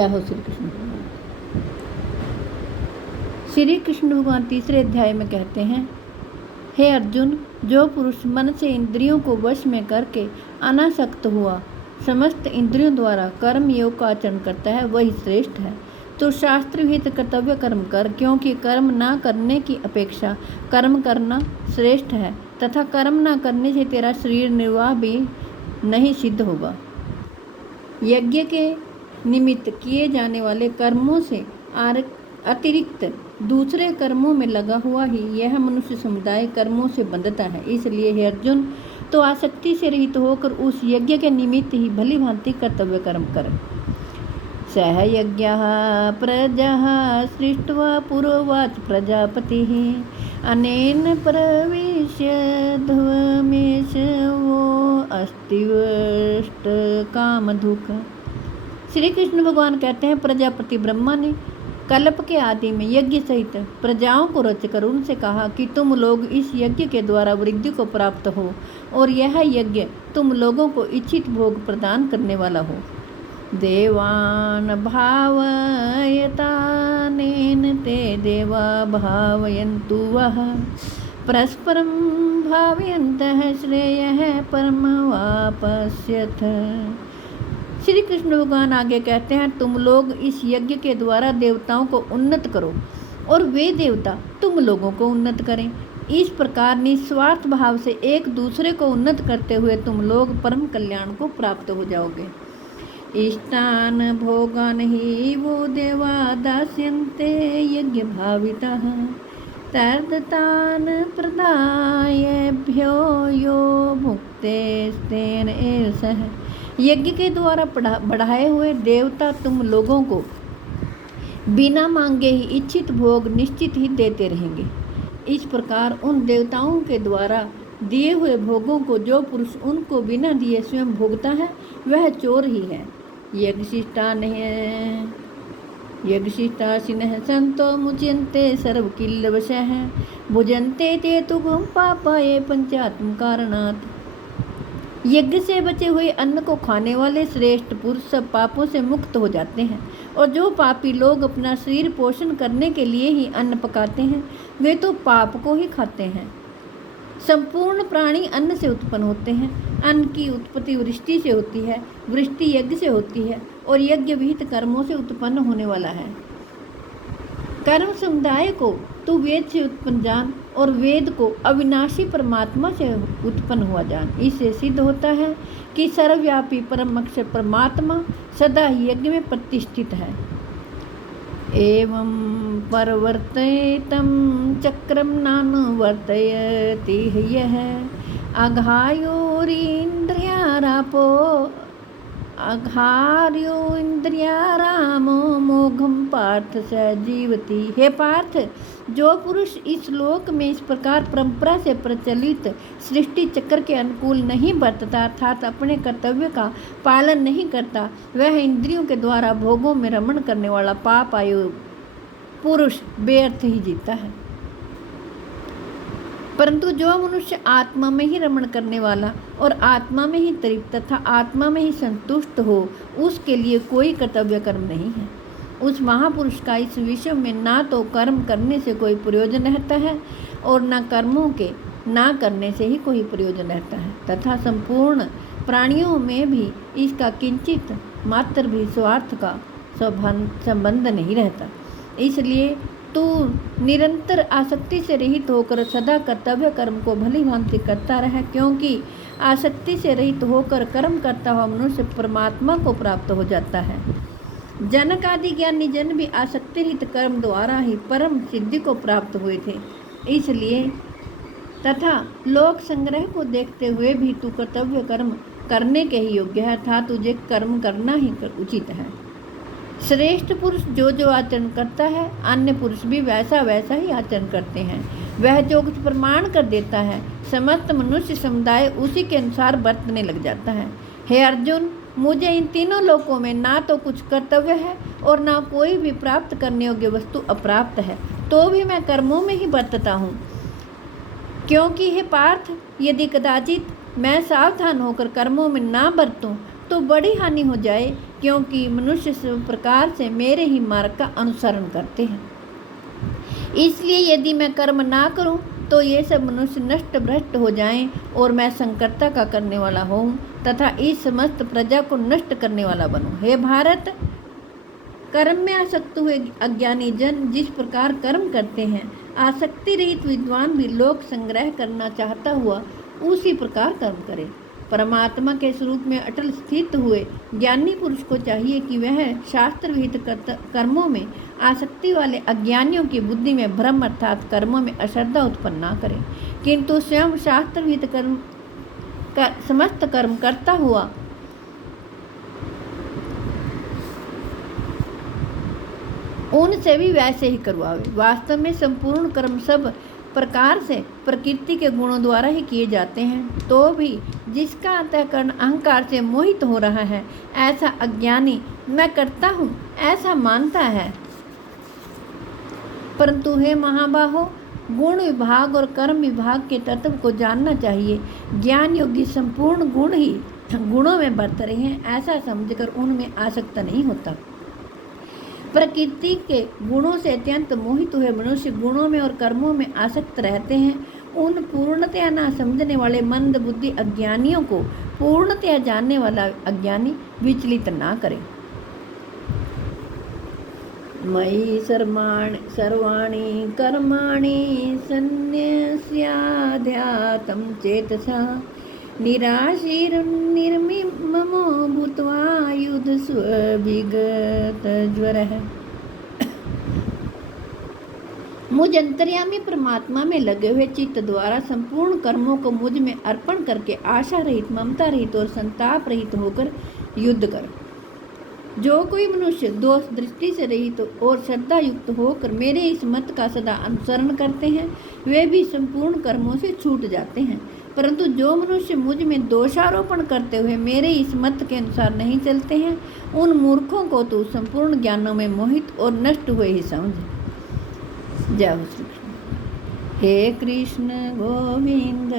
जय हो श्री कृष्ण भगवान। श्री कृष्ण भगवान तीसरे अध्याय में कहते हैं, हे अर्जुन, जो पुरुष मन से इंद्रियों को वश में करके अनासक्त हुआ समस्त इंद्रियों द्वारा कर्म योग का आचरण करता है वही श्रेष्ठ है। तो शास्त्र विहित कर्तव्य कर्म कर, क्योंकि कर्म ना करने की अपेक्षा कर्म करना श्रेष्ठ है तथा कर्म ना करने से तेरा शरीर निर्वाह भी नहीं सिद्ध होगा। यज्ञ के निमित्त किए जाने वाले कर्मों से अतिरिक्त दूसरे कर्मों में लगा हुआ ही यह मनुष्य समुदाय कर्मों से बंधता है। इसलिए हे अर्जुन, तो आसक्ति से रहित होकर उस यज्ञ के निमित्त ही भली भांति कर्तव्य कर्म कर। सह यज्ञ प्रजा सृष्ट्वा पुरोवाच प्रजापति अनेन प्रविश्य ध्वमेश वो अस्तिवष्ट कामधुक। श्री कृष्ण भगवान कहते हैं, प्रजापति ब्रह्मा ने कल्प के आदि में यज्ञ सहित प्रजाओं को रचकर उनसे कहा कि तुम लोग इस यज्ञ के द्वारा वृद्धि को प्राप्त हो और यह यज्ञ तुम लोगों को इच्छित भोग प्रदान करने वाला हो। देवान भावयतानेन ते देवा भावयन्तु वः परस्परं भावयन्तः श्रेयः परमवाप्स्यथ। श्री कृष्ण भगवान आगे कहते हैं, तुम लोग इस यज्ञ के द्वारा देवताओं को उन्नत करो और वे देवता तुम लोगों को उन्नत करें। इस प्रकार निस्वार्थ भाव से एक दूसरे को उन्नत करते हुए तुम लोग परम कल्याण को प्राप्त हो जाओगे। इष्टान भोगान ही वो देवा दास्यन्ते यज्ञ भाविताः तर्दतान प्रदायभ्यो यो मुक्तेस्तेन एव सः। यज्ञ के द्वारा बढ़ाए हुए देवता तुम लोगों को बिना मांगे ही इच्छित भोग निश्चित ही देते रहेंगे। इस प्रकार उन देवताओं के द्वारा दिए हुए भोगों को जो पुरुष उनको बिना दिए स्वयं भोगता है वह चोर ही है। यज्ञशिष्टाशिनः संतो मुच्यन्ते सर्वकिल्लवशः भुजन्ते ते तु पापाये पंचात्म कारणात्। यज्ञ से बचे हुए अन्न को खाने वाले श्रेष्ठ पुरुष सब पापों से मुक्त हो जाते हैं, और जो पापी लोग अपना शरीर पोषण करने के लिए ही अन्न पकाते हैं वे तो पाप को ही खाते हैं। संपूर्ण प्राणी अन्न से उत्पन्न होते हैं। अन्न की उत्पत्ति वृष्टि से होती है, वृष्टि यज्ञ से होती है और यज्ञ विहित कर्मों से उत्पन्न होने वाला है। कर्म समुदाय को तू वेद से उत्पन्न जान और वेद को अविनाशी परमात्मा से उत्पन्न हुआ जान। इससे सिद्ध होता है कि सर्वव्यापी परम अक्षर परमात्मा सदा ही यज्ञ में प्रतिष्ठित है। एवं परवर्तयितं चक्रम नानुवर्तयति यः अघार्यो इंद्रियारामो मोघम पार्थ स जीवति। हे पार्थ, जो पुरुष इस लोक में इस प्रकार परंपरा से प्रचलित सृष्टि चक्र के अनुकूल नहीं बरतता अर्थात अपने कर्तव्य का पालन नहीं करता, वह इंद्रियों के द्वारा भोगों में रमण करने वाला पाप आयु पुरुष बेअर्थ ही जीता है। परंतु जो मनुष्य आत्मा में ही रमण करने वाला और आत्मा में ही तृप्त तथा आत्मा में ही संतुष्ट हो, उसके लिए कोई कर्तव्य कर्म नहीं है। उस महापुरुष का इस विश्व में ना तो कर्म करने से कोई प्रयोजन रहता है और न कर्मों के ना करने से ही कोई प्रयोजन रहता है, तथा संपूर्ण प्राणियों में भी इसका किंचित मात्र भी स्वार्थ का संबंध नहीं रहता। इसलिए तू निरंतर आसक्ति से रहित होकर सदा कर्तव्य कर्म को भली भांति करता रहे, क्योंकि आसक्ति से रहित होकर कर्म करता हुआ मनुष्य परमात्मा को प्राप्त हो जाता है। जनक आदि ज्ञानी जन भी आसक्ति रहित कर्म द्वारा ही परम सिद्धि को प्राप्त हुए थे। इसलिए तथा लोक संग्रह को देखते हुए भी तू कर्तव्य कर्म करने के ही योग्य है, अर्थात तुझे कर्म करना ही उचित है। श्रेष्ठ पुरुष जो जो आचरण करता है अन्य पुरुष भी वैसा वैसा ही आचरण करते हैं। वह जो कुछ प्रमाण कर देता है समस्त मनुष्य समुदाय उसी के अनुसार बरतने लग जाता है। हे अर्जुन, मुझे इन तीनों लोकों में ना तो कुछ कर्तव्य है और ना कोई भी प्राप्त करने योग्य वस्तु अप्राप्त है, तो भी मैं कर्मों में ही बरतता हूँ। क्योंकि हे पार्थ, यदि कदाचित मैं सावधान होकर कर्मों में ना बरतूं तो बड़ी हानि हो जाए क्योंकि मनुष्य सब प्रकार से मेरे ही मार्ग का अनुसरण करते हैं। इसलिए यदि मैं कर्म ना करूं तो ये सब मनुष्य नष्ट भ्रष्ट हो जाएं और मैं संकटता का करने वाला हूँ तथा इस समस्त प्रजा को नष्ट करने वाला बनूं। हे भारत, कर्म में आसक्त हुए अज्ञानी जन जिस प्रकार कर्म करते हैं, आसक्ति रहित विद्वान भी लोक संग्रह करना चाहता हुआ उसी प्रकार कर्म करे। परमात्मा के स्वरूप में अटल स्थित हुए ज्ञानी पुरुष को चाहिए कि वह शास्त्र विहित कर्मों में आसक्ति वाले अज्ञानियों की बुद्धि में भ्रम अर्थात कर्मों में अश्रद्धा उत्पन्न ना करे, किंतु स्वयं शास्त्र विहित कर्म का समस्त कर्म करता हुआ उनसे भी वैसे ही करवावे। वास्तव में संपूर्ण कर्म सब प्रकार से प्रकृति के गुणों द्वारा ही किए जाते हैं, तो भी जिसका अंतःकरण अहंकार से मोहित हो रहा है, ऐसा अज्ञानी मैं करता हूँ ऐसा मानता है। परंतु हे महाबाहो, गुण विभाग और कर्म विभाग के तत्व को जानना चाहिए। ज्ञान योगी संपूर्ण गुण ही गुणों में बरत रहे हैं ऐसा समझकर उनमें आसक्त नहीं होता। प्रकृति के गुणों से अत्यंत मोहित हुए मनुष्य गुणों में और कर्मों में आसक्त रहते हैं। उन पूर्णतया ना समझने वाले मंद बुद्धि अज्ञानियों को पूर्णतया जानने वाला अज्ञानी विचलित ना करे। मयि सर्वाणि कर्माणि सन्न्यस्याध्यात्मं चेतसा निराशीर्निर्ममो भूत्वा युधस्वभिगतज्वरः। मुझ अंतर्यामी परमात्मा में लगे हुए चित्त द्वारा संपूर्ण कर्मों को मुझ में अर्पण करके आशा रहित, ममता रहित और संताप रहित होकर युद्ध कर। जो कोई मनुष्य दोष दृष्टि से रहित और श्रद्धा युक्त होकर मेरे इस मत का सदा अनुसरण करते हैं, वे भी संपूर्ण कर्मों से छूट जाते हैं। परंतु जो मनुष्य मुझ में दोषारोपण करते हुए मेरे इस मत के अनुसार नहीं चलते हैं, उन मूर्खों को तो संपूर्ण ज्ञानों में मोहित और नष्ट हुए ही समझ। जय हो श्री कृष्ण। हे कृष्ण गोविंद